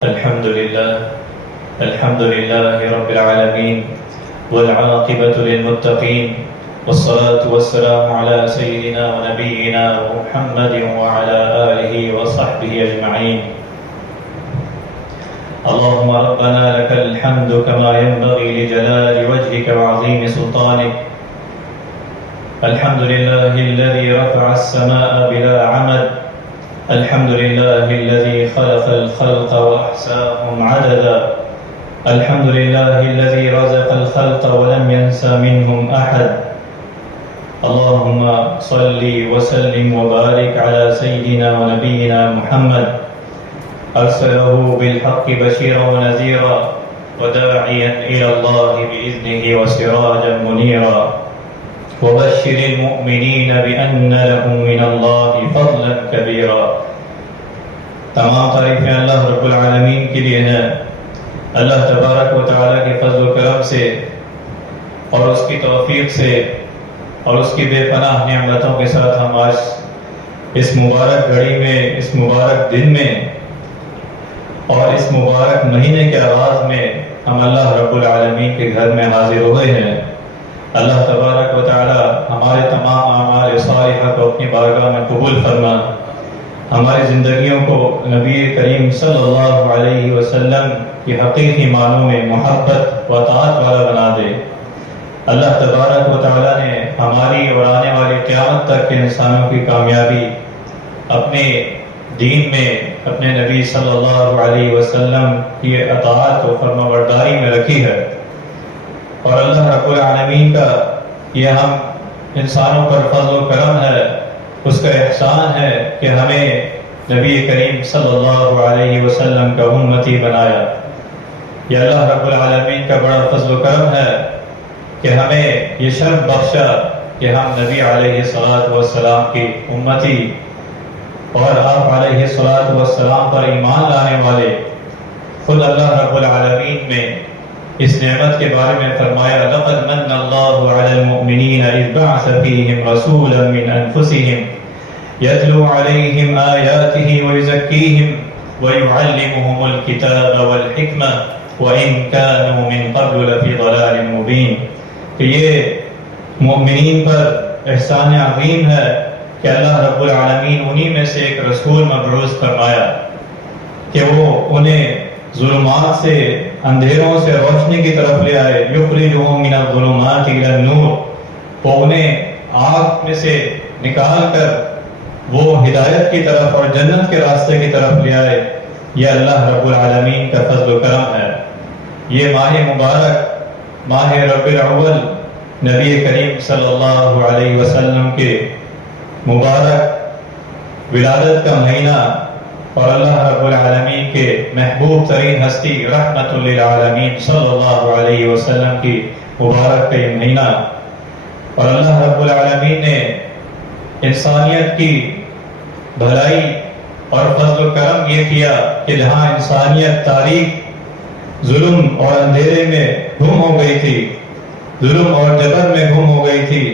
الحمد لله رب العالمين والعاقبة للمتقين والصلاة والسلام على سيدنا ونبينا محمد وعلى آله وصحبه أجمعين. اللهم ربنا لك الحمد كما ينبغي لجلال وجهك وعظيم سلطانك. الحمد لله الذي رفع السماء بلا عمد. الحمد لله الذي خلق الخلق وأحصاهم عددا. الحمد لله الذي رزق الخلق ولم ينس منهم أحد. اللهم صل وسلم وبارك على سيدنا ونبينا محمد أرسله بالحق بشيرا ونذيرا وداعيا إلى الله بإذنه وسراجا منيرا. وبشر المؤمنين بأن لهم من الله فضلا كبيرا. تمام تعریفیں اللہ رب العالمین کے لیے ہیں. اللہ تبارک و تعالیٰ کے فضل و کرم سے اور اس کی توفیق سے اور اس کی بے پناہ نعمتوں کے ساتھ ہم آج اس مبارک گھڑی میں، اس مبارک دن میں اور اس مبارک مہینے کے آغاز میں ہم اللہ رب العالمین کے گھر میں حاضر ہوئے ہیں. اللہ تبارک و تعالی ہمارے تمام اعمال صالحہ کو اپنی بارگاہ میں قبول فرما، ہماری زندگیوں کو نبی کریم صلی اللہ علیہ وسلم کی حقیقی معنوں میں محبت و اطاعت والا بنا دے. اللہ تبارک و تعالی نے ہماری اور آنے والی قیامت تک کے انسانوں کی کامیابی اپنے دین میں اپنے نبی صلی اللہ علیہ وسلم کی اطاعت و فرمانبرداری میں رکھی ہے. اور اللہ رب العالمین کا یہ ہم انسانوں پر فضل و کرم ہے، اس کا احسان ہے کہ ہمیں نبی کریم صلی اللہ علیہ وسلم کا امتی بنایا. یہ اللہ رب العالمین کا بڑا فضل و کرم ہے کہ ہمیں یہ شرف بخشا کہ ہم نبی علیہ السلام کی امتی اور آپ علیہ السلام پر ایمان لانے والے. خود اللہ رب العالمین میں اس نعمت کے بارے میں فرمایا لَقَدْ مَنَّ اللَّهُ عَلَى الْمُؤْمِنِينَ إِذْ بَعَثَ فِيهِمْ رَسُولًا مِّنْ أَنفُسِهِمْ يَتْلُو عَلَيْهِمْ آيَاتِهِ وَيُزَكِّيهِمْ وَيُعَلِّمُهُمُ الْكِتَابَ وَالْحِكْمَةَ وَإِنْ كَانُوا مِنْ قَبْلُ لَفِي ضَلَالٍ مُبِينٍ. کہ یہ مومنین پر احسان عظیم ہے کہ اللہ رب العالمین انہی میں سے ایک رسول مبعوث فرمایا کہ وہ انہیں ظلمات سے، اندھیروں سے روشنی کی طرف لے آئے. یخرجہم من الظلمات الی النور، وہ انہیں آگ میں سے نکال کر وہ ہدایت کی طرف اور جنت کے راستے کی طرف لے آئے. یہ اللہ رب العالمین کا فضل و کرم ہے. یہ ماہ مبارک، ماہ ربیع الاول، نبی کریم صلی اللہ علیہ وسلم کے مبارک ولادت کا مہینہ اور اللہ رب العالمین کے محبوب ترین ہستی رحمت للعالمین صلی اللہ علیہ وسلم کی مبارک کا یہ مہینہ. اور اللہ رب العالمین نے انسانیت کی بھلائی اور فضل و کرم یہ کیا کہ جہاں انسانیت تاریک، ظلم اور اندھیرے میں گم ہو گئی تھی، ظلم اور جبر میں گم ہو گئی تھی،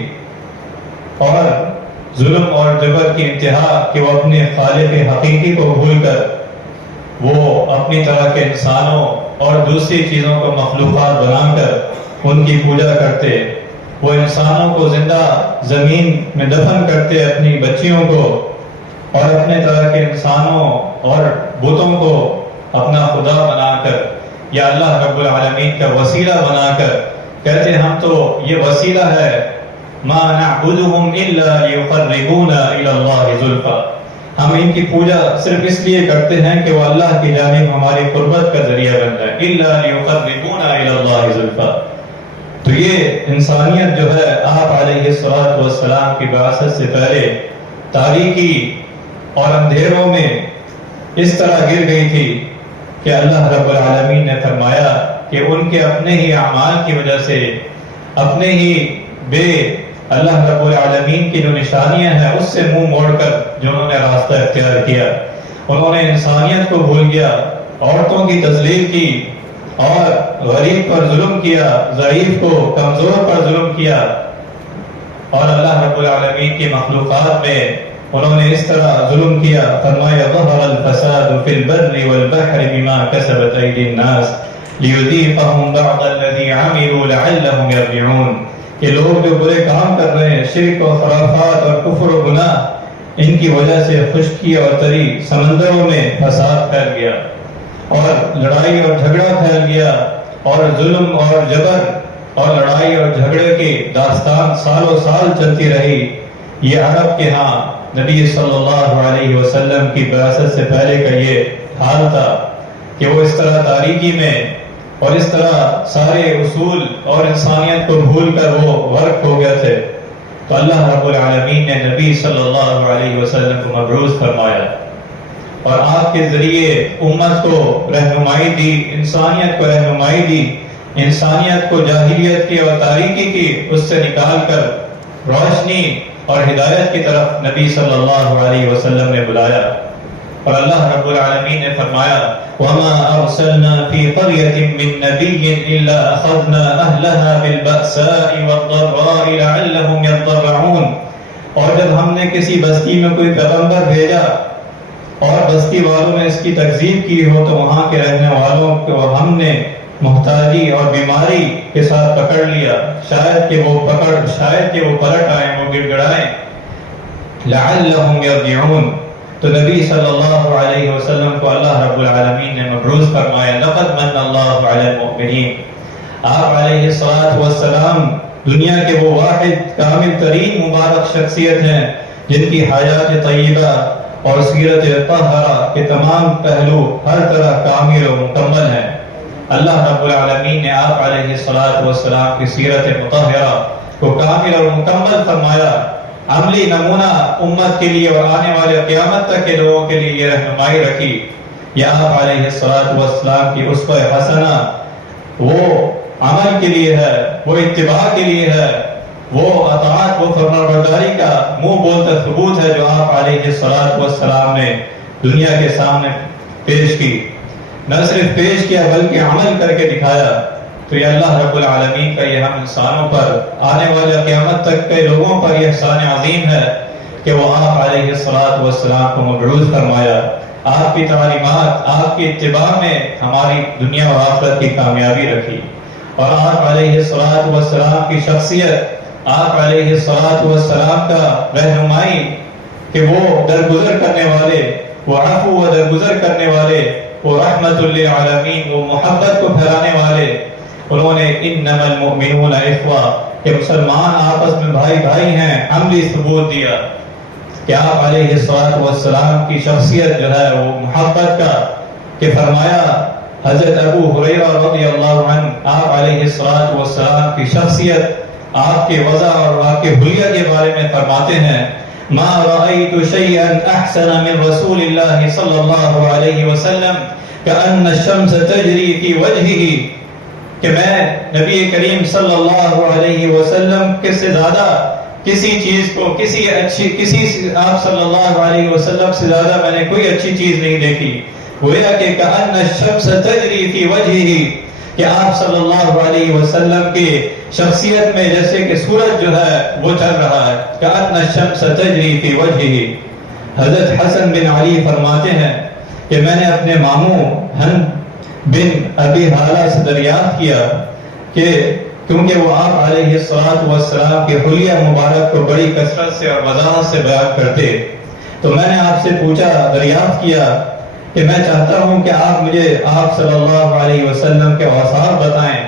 اور ظلم اور جبر کی انتہا کہ وہ اپنے خالق حقیقی کو بھول کر وہ اپنی طرح کے انسانوں اور دوسری چیزوں کو مخلوقات بنا کر ان کی پوجا کرتے. وہ انسانوں کو زندہ زمین میں دفن کرتے، اپنی بچیوں کو اور اپنے طرح کے انسانوں اور بتوں کو اپنا خدا بنا کر یا اللہ رب العالمین کا وسیلہ بنا کر کہتے ہم تو یہ وسیلہ ہے، ما نعبدهم الا ليقربونا الى الله زلفى، ہم ان کی پوجا صرف اس لیے کرتے ہیں کہ وہ اللہ کی جانب ہماری قربت کا ذریعہ بن جائے. الا ليقربونا الى الله زلفى. تو یہ انسانیت جو ہے آپ علیہ السلام کی بعثت سے پہلے تاریکی اور اندھیروں میں اس طرح گر گئی تھی کہ اللہ رب العالمین نے فرمایا کہ ان کے اپنے ہی اعمال کی وجہ سے، اپنے ہی بے اللہ رب العالمین کی جو نشانیاں ہیں اس سے منہ موڑ کر جو انہوں نے راستہ اختیار کیا، انہوں نے انسانیت کو بھول گیا، عورتوں کی تذلیل کی اور غریب پر ظلم کیا، ضعیف کو، کمزور پر ظلم کیا، اور اللہ رب العالمین کی مخلوقات میں انہوں نے اس طرح ظلم کیا، فرمایا ظہر الفساد فی البر والبحر بما کسبت ایدی الناس لیذیقہم بعض الذی عملوا لعلہم یرجعون، کہ لوگ جو برے کام کر رہے ہیں، شرک و خرافات اور کفر و گناہ، ان کی وجہ سے خشکی اور تری سمندروں میں فساد پھیل گیا اور لڑائی اور جھگڑا پھیل گیا اور ظلم اور جبر اور لڑائی اور جھگڑے کی داستان سالوں سال چلتی رہی۔ یہ عرب کے ہاں نبی صلی اللہ علیہ وسلم کی بعثت سے پہلے کا یہ حال تھا کہ وہ اس طرح تاریکی میں اور اس طرح سارے اصول اور انسانیت کو بھول کر وہ غرق ہو گئے تھے۔ تو اللہ رب العالمین نے نبی صلی اللہ علیہ وسلم کو مبعوث فرمایا اور آپ کے ذریعے امت کو رہنمائی دی، انسانیت کو رہنمائی دی، انسانیت کو جاہلیت کی اور تاریکی کی اس سے نکال کر روشنی اور ہدایت کی طرف نبی صلی اللہ علیہ وسلم نے بلایا۔ اور اللہ رب العالمین نے فرمایا وَمَا أَرْسَلْنَا فِي قَرْيَةٍ مِّن نَّبِيٍّ إِلَّا أَخَذْنَا أَهْلَهَا بِالْبَأْسَاءِ وَالضَّرَّاءِ لَعَلَّهُمْ يَضَّرَّعُونَ، اور جب ہم نے کسی بستی میں کوئی پیغمبر بھیجا اور بستی والوں نے اس کی تکذیب کی ہو تو وہاں کے رہنے والوں کو ہم نے محتاجی اور بیماری کے ساتھ پکڑ لیا، شاید کہ وہ پلٹ آئیں، وہ گڑ گڑائیں، لعلہم یرجعون۔ تو نبی صلی اللہ علیہ وسلم کو اللہ رب العالمین نے مبعوث فرمایا، لقد من اللہ علی المؤمنین۔ آپ علیہ السلام دنیا کے وہ واحد کامل ترین مبارک شخصیت ہیں جن کی حیات طیبہ اور سیرت طاہرہ کے تمام پہلو ہر طرح کامل و مکمل ہیں۔ اللہ رب العالمین نے آپ علیہ السلام کی سیرت مطہرہ کو کامل اور مکمل فرمایا، عملی نمونہ امت کے لیے اور آنے والے قیامت تک کے لوگوں کے لیے یہ رہنمائی رکھی۔ یہ آپ علیہ السلام کی اسوہ حسنہ وہ عمل کے لیے ہے، وہ اتباع کے لیے ہے، وہ اطاعت، وہ فرمانبرداری کا منہ بولتا ثبوت ہے جو آپ علیہ السلام نے دنیا کے سامنے پیش کی۔ نہ صرف پیش کیا بلکہ عمل کر کے دکھایا۔ تو یہ اللہ رب العالمین کا یہ ہم انسانوں پر، آنے والے قیامت تک کے لوگوں پر یہ احسان عظیم ہے کہ وہ آپ علیہ السلام کو مبعوث فرمایا۔ آپ کی تعلیمات، آپ کی اتباع میں ہماری دنیا و آخرت کی کامیابی رکھی، اور آپ علیہ السلام کی شخصیت، آپ علیہ السلام کا رہنمائی کہ وہ درگزر کرنے والے، وہ عفو و درگزر کرنے والے، وہ رحمت للعالمین، وہ محبت کو پھیلانے والے، انہوں نے انما المؤمنون اخوہ کہ مسلمان آپس میں بھائی بھائی ہیں عملی ثبوت دیا کہ آپ علیہ السلام کی شخصیت جو ہے وہ محبت کا، کہ فرمایا حضرت ابو ہریرہ رضی اللہ عنہ آپ علیہ السلام کی شخصیت، آپ کے وضع اور آپ کے حلیہ کے بارے میں فرماتے ہیں ما رأيت شيئا احسن من رسول الله صلی اللہ علیہ وسلم كأن الشمس تجری في وجهه، کہ میں نبی کریم صلی اللہ علیہ وسلم سے زیادہ کسی چیز کو، کسی آپ صلی اللہ علیہ وسلم سے زیادہ میں نے کوئی اچھی چیز نہیں دیکھی۔ گویا کہ کأن الشمس تجری فی وجہہ، کہ آپ صلی اللہ علیہ وسلم کی شخصیت میں جیسے کہ سورج جو ہے وہ چل رہا ہے، کأن الشمس تجری فی وجہہ۔ حضرت حسن بن علی فرماتے ہیں کہ میں نے اپنے ماموں ہند بن ابی حالہ سے دریافت کیا کہ کیونکہ وہ آپ علیہ السلام کے حلیہ مبارک کو بڑی کثرت سے اور وضاحت سے بیان کرتے، تو میں نے آپ سے پوچھا، دریافت کیا کہ میں چاہتا ہوں کہ آپ مجھے آپ صلی اللہ علیہ وسلم کے اوصاف بتائیں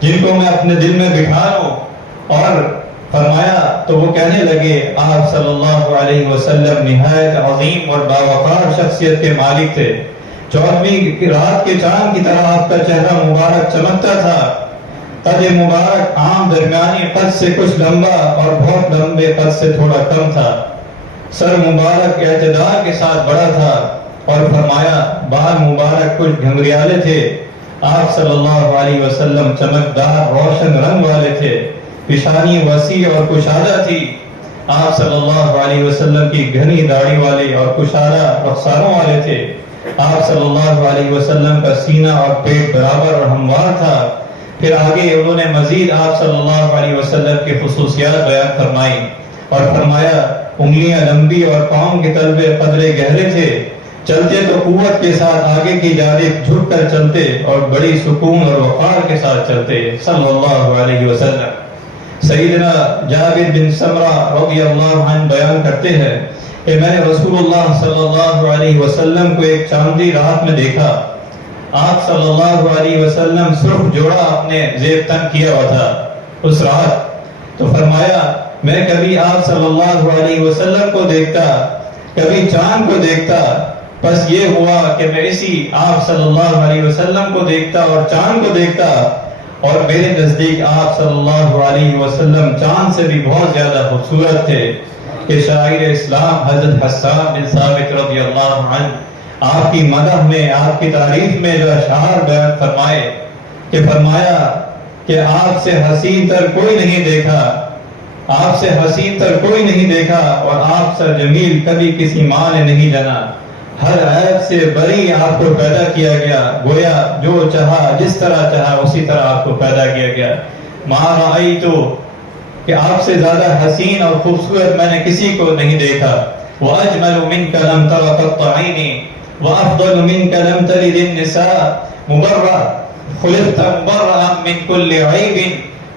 جن کو میں اپنے دل میں بٹھا لوں۔ اور فرمایا تو وہ کہنے لگے آپ صلی اللہ علیہ وسلم نہایت عظیم اور باوقار شخصیت کے مالک تھے، 14ویں رات کے چاند کی طرح آپ کا چہرہ مبارک چمکتا تھا، قد مبارک عام درمیانی قد سے کچھ لمبا اور بہت لمبے قد سے تھوڑا کم تھا، سر مبارک اعتدال کے ساتھ بڑا تھا، اور فرمایا بال مبارک کچھ گھنگریالے تھے، آپ صلی اللہ علیہ وسلم چمکدار روشن رنگ والے تھے، پیشانی وسیع اور کشادہ تھی، آپ صلی اللہ علیہ وسلم کی گھنی داڑھی والے اور کشادہ رخساروں والے تھے، آپ صلی اللہ علیہ وسلم کا سینہ اور پیٹ برابر اور ہموار تھا۔ پھر آگے انہوں نے مزید آپ صلی اللہ علیہ وسلم کی خصوصیات بیان فرمائی اور فرمایا انگلیاں لمبی اور پاؤں کے تلوے قدرے گہرے تھے، چلتے تو قوت کے ساتھ آگے کی جانب جھک کر چلتے اور بڑی سکون اور وقار کے ساتھ چلتے صلی اللہ علیہ وسلم۔ سیدنا جابر بن سمرہ رضی اللہ عنہ بیان کرتے ہیں کہ میں نے رسول اللہ صلی اللہ علیہ وسلم کو ایک چاندنی رات میں دیکھا۔ آپ صلی اللہ علیہ وسلم سرخ جوڑا اپنے زیب تن کیا ہوا تھا اس رات، تو فرمایا میں کبھی آپ صلی اللہ علیہ وسلم کو دیکھتا، کبھی چاند کو دیکھتا، بس یہ ہوا کہ میں اسی آپ صلی اللہ علیہ وسلم کو دیکھتا اور چاند کو دیکھتا، اور میرے نزدیک آپ صلی اللہ علیہ وسلم چاند سے بھی بہت زیادہ خوبصورت تھے کہ شاعر اسلام حضرت حسان بن ثابت رضی اللہ عنہ آپ کی مدح میں، آپ کی تعریف میں جو اشعار بیان فرمائے کہ فرمایا کہ آپ سے حسین تر کوئی نہیں دیکھا، آپ سے حسین تر کوئی نہیں دیکھا، اور آپ سے جمیل کبھی کسی ماں نے نہیں جنا، ہر عیب سے بری آپ کو پیدا کیا گیا، گویا جو چاہا جس طرح چاہا اسی طرح آپ کو پیدا کیا گیا۔ ما رأیتو کہ آپ سے زیادہ حسین اور خوبصورت میں نے کسی کو نہیں دیکھا۔ وَأَجْمَلُ مِنْكَ لَمْ تَرَ قَطَّ عَيْنِي وَأَفْضَلُ مِنْكَ لَمْ تَلِدِ النِّسَاء مُبَرَّأً خُلِقْتَ مُبَرَّأً مِنْ كُلِّ عَيْبٍ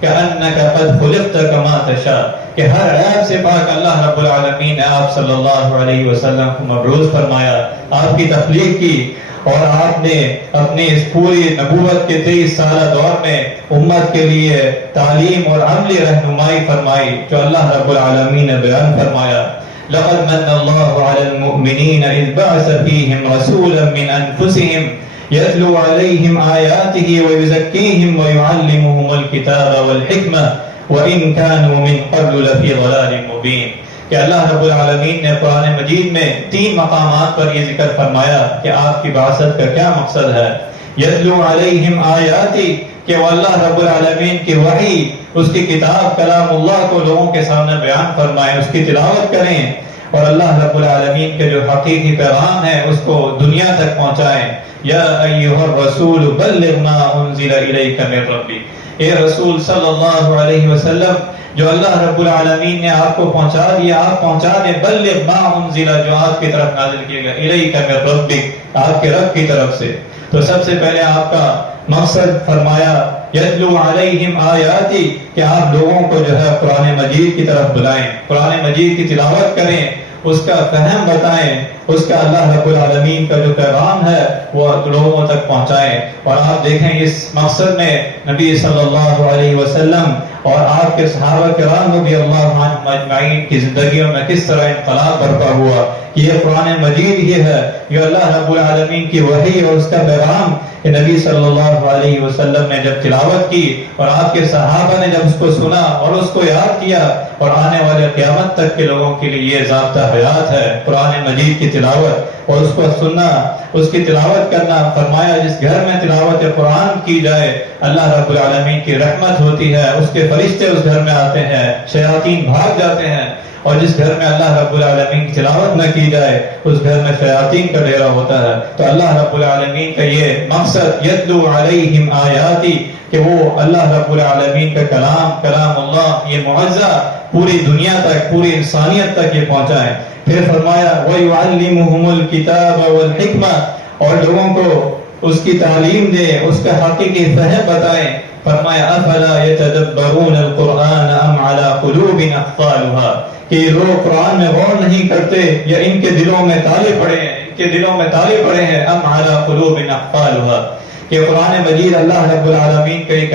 كَأَنَّكَ قَدْ خُلِقْتَ كَمَا تَشَاءُ کہ ہر عیب سے پاک اللہ رب العالمین نے آپ صلی اللہ علیہ وسلم کو مبعوث فرمایا، آپ کی تخلیق کی، اور آپ نے اپنی اس پوری نبوت کے 23 سالہ دور میں امت کے لیے تعلیم اور عملی رہنمائی فرمائی جو اللہ رب العالمین نے بیان فرمایا۔ لقد من اللہ علی المؤمنین اذ بعث فیہم رسولا من انفسہم یتلو علیہم آیاتہ ویزکیہم ویعلمہم الکتاب والحکمہ وَإِن كَانُوا مِن قَبْلُ لَفِي ضَلَالٍ مُبِينٍ کہ اللہ رب العالمین نے قرآن مجید میں 3 مقامات پر یہ ذکر فرمایا کہ آپ کی بعثت کا کیا مقصد ہے۔ یتلو علیہم آیاتی کہ وہ اللہ رب العالمین کی وحی، اس کی کتاب کلام اللہ کو لوگوں کے سامنے بیان فرمائیں، اس کی تلاوت کریں، اور اللہ رب العالمین کے جو حقیقی پیغام ہے اس کو دنیا تک پہنچائیں۔ یا ایھا الرسول بلغ ما انزل الیک من ربک، اے رسول صلی اللہ علیہ وسلم جو اللہ رب العالمین نے آپ کو پہنچا دیا، آپ پہنچا دیں، بلغ ما انزل جو آپ کی طرف نازل کیا گیا، الیک من ربک آپ کے رب کی طرف سے۔ تو سب سے پہلے آپ کا مقصد فرمایا یتلو علیہم آیاتی کہ آپ لوگوں کو جو ہے قرآن مجید کی طرف بلائیں، قرآن مجید کی تلاوت کریں، اس کا فہم بتائیں، اس کا اللہ رب العالمین کا جو پیغام ہے وہ لوگوں تک پہنچائیں۔ اور آپ دیکھیں اس مقصد میں نبی صلی اللہ علیہ وسلم اور آپ کے صحابہ کرام رضی اللہ عنہم اجمعین کی زندگیوں میں کس طرح انقلاب برپا ہوا کہ یہ قرآن مجید ہی ہے جو اللہ رب العالمین کی وحی اور اس کا پیغام کہ نبی صلی اللہ علیہ وسلم نے جب تلاوت کی اور آپ کے صحابہ نے جب اس کو سنا اور اس کو یاد کیا، اور آنے والے قیامت تک کے لوگوں کے لیے یہ ضابطہ حیات ہے قرآن مجید کی تلاوت اور اس کو سننا، اس کی تلاوت کرنا۔ فرمایا جس گھر میں تلاوت قرآن کی جائے اللہ رب العالمین کی رحمت ہوتی ہے، اس کے فرشتے اس گھر میں آتے ہیں، شیاطین بھاگ جاتے ہیں، اور جس گھر میں اللہ رب العالمین کی تلاوت نہ کی جائے اس گھر میں شیاطین کا ڈیرا ہوتا ہے۔ تو اللہ رب العالمین کا یہ مقصد یتلو علیہم آیاتی کہ وہ اللہ رب العالمین کا کلام اللہ یہ معجزہ پوری دنیا تک، پوری انسانیت تک یہ پہنچائیں۔ پھر فرمایا وَيُعَلِّمُهُمُ الْكِتَابَ وَالْحِكْمَةَ اور لوگوں کو اس کی تعلیم دے، اس کا حقیقی فہم بتائیں۔ فرمایا افلا يتدبرون القرآن ام على قلوب اقفالها کہ لوگ قرآن میں غور نہیں کرتے یا ان کے دلوں میں تالے پڑے ہیں، ان کے دلوں میں تالے پڑے ہیں، ام على قلوب اقفالها کہ قرآن مجید اللہ رب العالمین کا یہ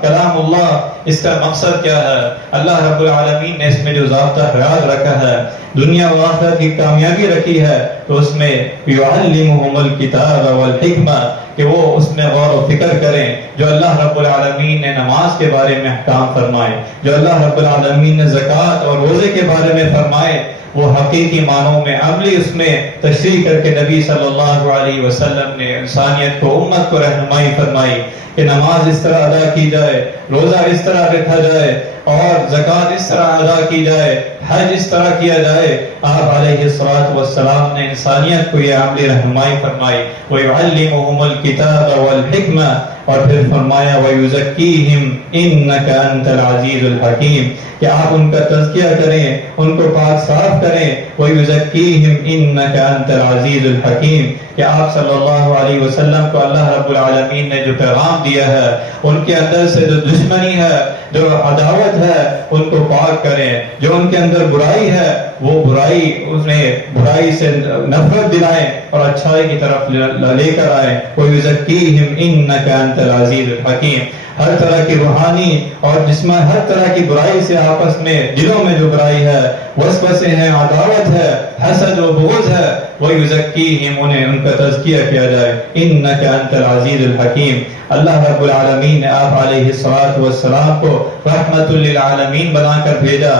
کلام اللہ اس کا مقصد کیا ہے، اللہ رب العالمین نے اس میں جو ضابطہ حیات رکھا ہے، دنیا و آخرت کی کامیابی رکھی ہے، تو اس میں یعلمہم الکتاب والحکمہ کہ وہ اس میں غور و فکر کریں۔ جو اللہ رب العالمین نے نماز کے بارے میں احکام فرمائے، جو اللہ رب العالمین نے زکوٰۃ اور روزے کے بارے میں فرمائے، وہ حقیقی معنوں میں عملی اس میں تشریح کر کے نبی صلی اللہ علیہ وسلم نے انسانیت کو، امت کو رہنمائی فرمائی کہ نماز اس طرح ادا کی جائے، روزہ اس طرح رکھا جائے، اور زکوٰۃ اس طرح ادا کی جائے، حج اس طرح کیا جائے. آپ علیہ الصلوۃ والسلام نے انسانیت کو یہ عملی رہنمائی فرمائی. وَيُعَلِّمُهُمُ الْكِتَابَ وَالْحِكْمَةَ اور پھر فرمایا وَيُزَكِّيهِمْ إِنَّكَ أَنْتَ الْعَزِيزُ الْحَكِيمُ کہ آپ ان کا تزکیہ کریں, ان کو پاک صاف کریں. وَيُزَكِّيهِمْ إِنَّكَ أَنْتَ الْعَزِيزُ الْحَكِيمُ کہ آپ صلی اللہ علیہ وسلم کو اللہ رب العالمین نے جو پیغام دیا ہے, ان کے اندر سے جو دشمنی ہے, جو عداوت ہے, ان کو پاک کریں. جو ان کے اندر برائی ہے وہ برائی سے نفرت دلائیں اور اچھائی کی طرف لے کر آئیں. وَيُزَكِّيهِمْ إِنَّكَ أَنْتَ الْعَزِيزُ الْحَكِيمُ ہر طرح کی روحانی اور جسمانی ہر طرح کی برائی سے آپس میں دلوں میں جو برائی ہے, وسوسے ہیں, عداوت ہے, حسد و بغض ہے, وَيُزَكِّيهِمْ انہیں ان کا تزکیہ کیا جائے. إِنَّكَ أَنْتَ الْعَزِيزُ الْحَكِيمُ اللہ رب العالمین نے آپ علیہ الصلوۃ والسلام کو رحمت للعالمین بنا کر بھیجا.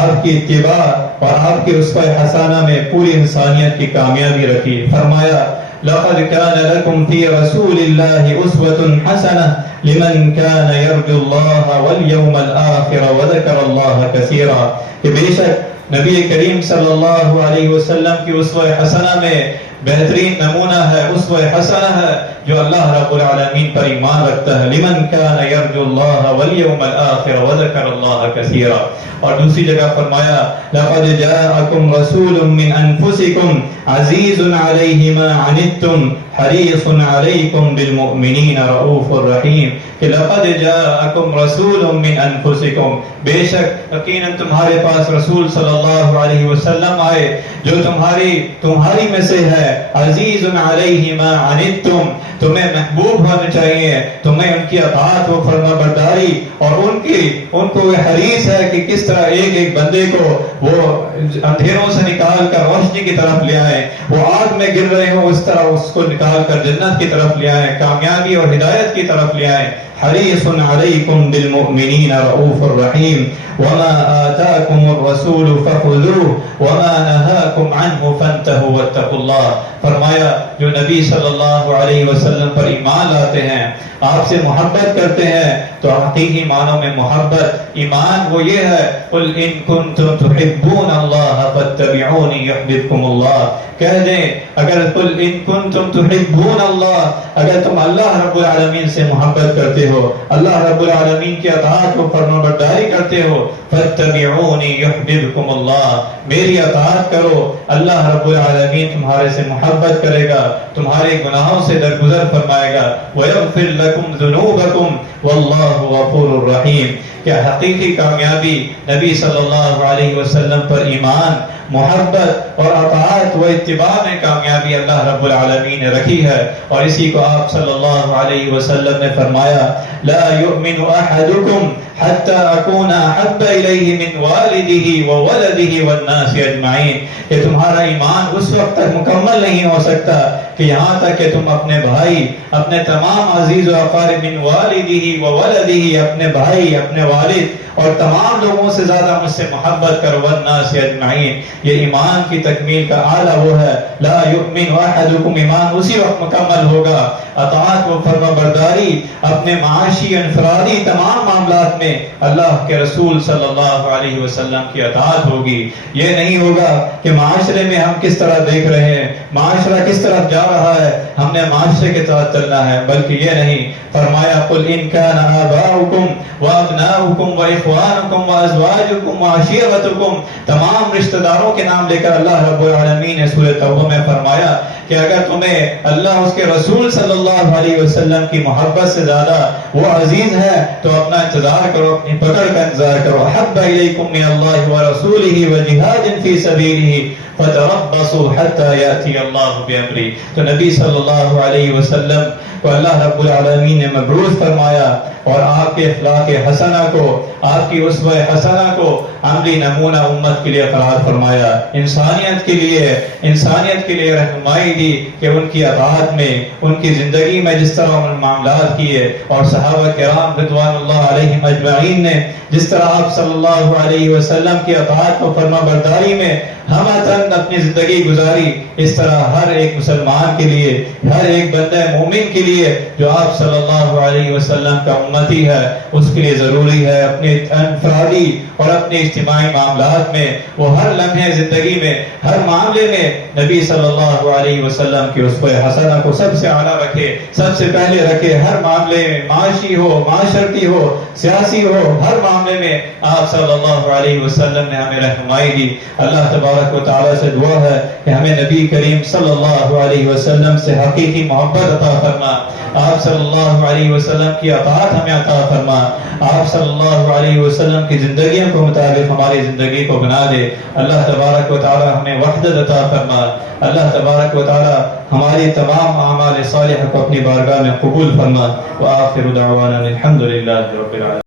آپ کی اتباع اور آپ کی اسوہ حسنہ میں پوری انسانیت کی کامیابی رکھی. فرمایا لَقَدْ كَانَ لَكُمْ فِي رَسُولِ اللَّهِ أُسْوَةٌ حَسَنَةٌ لِمَنْ كَانَ يَرْجُو اللَّهَ وَالْيَوْمَ الْآخِرَ وَذَكَرَ اللَّهَ كَثِيرًا کہ بے شک نبی کریم صلی اللہ علیہ وسلم کی اسوہ حسنہ میں بہترین نمونہ ہے, اسوہ حسنہ ہے جو اللہ رب العالمین پر ایمان رکھتا ہے. لمن کان یرجو اللہ والیوم الآخر وذکر اللہ کثیرا. اور دوسری جگہ فرمایا لقد جاءکم رسول من انفسکم عزیز علیہ ما عنتم حریص علیکم بالمؤمنین رؤوف الرحیم کہ لقد جاءکم رسول من انفسکم بے شک یقیناً تمہارے پاس رسول صلی اللہ علیہ وسلم آئے جو تمہاری میں سے ہے. عزیز علیہ ما عنتم تمہیں محبوب ہونا چاہیے, تمہیں ان کی اطاعت و فرما برداری اور ان کو یہ حریص ہے کہ کس طرح ایک بندے کو وہ اندھیروں سے نکال کر روشنی کی طرف لے آئے, وہ آگ میں گر رہے ہوں اس طرح اس کو نکال کر جنت کی طرف لے آئے, کامیابی اور ہدایت کی طرف لے آئے. حریص علیکم بالمؤمنین رؤوف الرحیم وما آتاکم الرسول فخذوه وما نهاکم عنه فانتهوا واتقوا اللہ. فرمایا جو نبی صلی اللہ علیہ وسلم پر ایمان لاتے ہیں, آپ سے محبت کرتے ہیں, تو حقیقی معنوں میں محبت ایمان وہ یہ ہے قل ان کنتم تحبون اللہ فاتبعونی یحببکم اللہ. کہہ دیں اگر قل ان کنتم تحبون اللہ اگر تم اللہ رب العالمین سے محبت کرتے ہو, اللہ رب العالمین کی اطاعت کو فرما برداری کرتے ہو, فاتبعونی یحببکم اللہ میری اطاعت کرو, اللہ رب العالمین تمہارے سے محبت کرے گا, تمہارے گناہوں سے درگزر فرمائے گا. ویغفر لکم ذنوبکم واللہ غفور رحیم. کیا حقیقی کامیابی نبی صلی اللہ علیہ وسلم پر ایمان, محبت اور اطاعت و اتباع میں کامیابی اللہ رب العالمین نے رکھی ہے. اور اسی کو آپ صلی اللہ علیہ وسلم نے فرمایا لا یؤمن احدکم حتی اکون احب الیہ من والدہ وولدہ والناس اجمعین کہ تمہارا ایمان اس وقت تک مکمل نہیں ہو سکتا کہ یہاں تک کہ تم اپنے بھائی, اپنے تمام عزیز و اقارب من والدہ وولدہ, اپنے بھائی, اپنے والد اور تمام لوگوں سے زیادہ مجھ سے محبت کرو. والناس اجمعین یہ ایمان کی تکمیل کا اعلیٰ وہ ہے. لا یؤمن احدکم ایمان اسی وقت مکمل ہوگا اطاعت و فرما برداری اپنے معاشی انفرادی تمام معاملات میں اللہ کے رسول صلی اللہ علیہ وسلم کی اطاعت ہوگی. یہ نہیں ہوگا کہ معاشرے میں ہم کس طرح دیکھ رہے ہیں, معاشرہ کس طرف جا رہا ہے, ہم نے معاشرے کے تحت چلنا ہے, بلکہ یہ نہیں. فرمایا قل ان کان آباؤکم وابناؤکم واخوانکم وازواجکم وعشیرتکم تمام رشتہ داروں کے نام لے کر اللہ رب العالمین نے سورہ توبہ میں فرمایا کہ اگر تمہیں اللہ اس کے رسول صلی اللہ علیہ وسلم کی محبت سے زیادہ وہ عزیز ہے تو اپنا انتظار کرو, اپنی پکڑ کا انتظار کرو. حب الیکم من اللہ ورسولہ وجہاد فی سبیلہ فتربصوا حتی یأتی اللہ بامرہ. تو نبی صلی اللہ علیہ وسلم کو اللہ رب العالمین نے مبعوث فرمایا اور آپ کے اخلاق حسنہ کو, آپ کی اسوہ حسنہ کو عملی نمونہ امت کے لیے قرار فرمایا, انسانیت کے لیے رہنمائی دی کہ ان کی اطاعت میں, ان کی زندگی میں جس طرح انہوں نے معاملات کیے اور صحابہ کرام رضوان اللہ علیہم اجمعین نے جس طرح آپ صلی اللہ علیہ وسلم کی اطاعت و فرما برداری میں ہم اپنی زندگی گزاری, اس طرح ہر ایک مسلمان کے لیے، ہر ایک بندہ مومن کے لیے جو آپ صلی اللہ علیہ وسلم کا امتی ہے، اس کے لیے ضروری ہے اپنے انفرادی اور اپنے اجتماعی معاملات میں وہ ہر لمحے زندگی میں، ہر معاملے میں نبی صلی اللہ علیہ وسلم کی اسوہ حسنہ کو سب سے اعلیٰ رکھے، سب سے پہلے رکھے۔ ہر معاملے میں، معاشی ہو، معاشرتی ہو، سیاسی ہو، ہر معاملے میں آپ صلی اللہ علیہ وسلم نے ہمیں رہنمائی دی۔ اللہ تبارک و تعالیٰ سے دعا ہے کہ ہمیں نبی کریم صلی اللہ علیہ وسلم سے حقیقی محبت عطا فرما، آپ صلی اللہ علیہ وسلم کی اطاعت ہمیں عطا فرما، آپ صلی اللہ علیہ وسلم کی زندگیوں کو مطابق ہماری زندگی کو بنا دے۔ اللہ تبارک و تعالیٰ ہمیں وحدت عطا فرما، اللہ تبارک و تعالیٰ ہماری تمام اعمال صالحہ کو اپنی بارگاہ میں قبول فرما۔ وآخر دعوانا الحمد للہ رب العالمین۔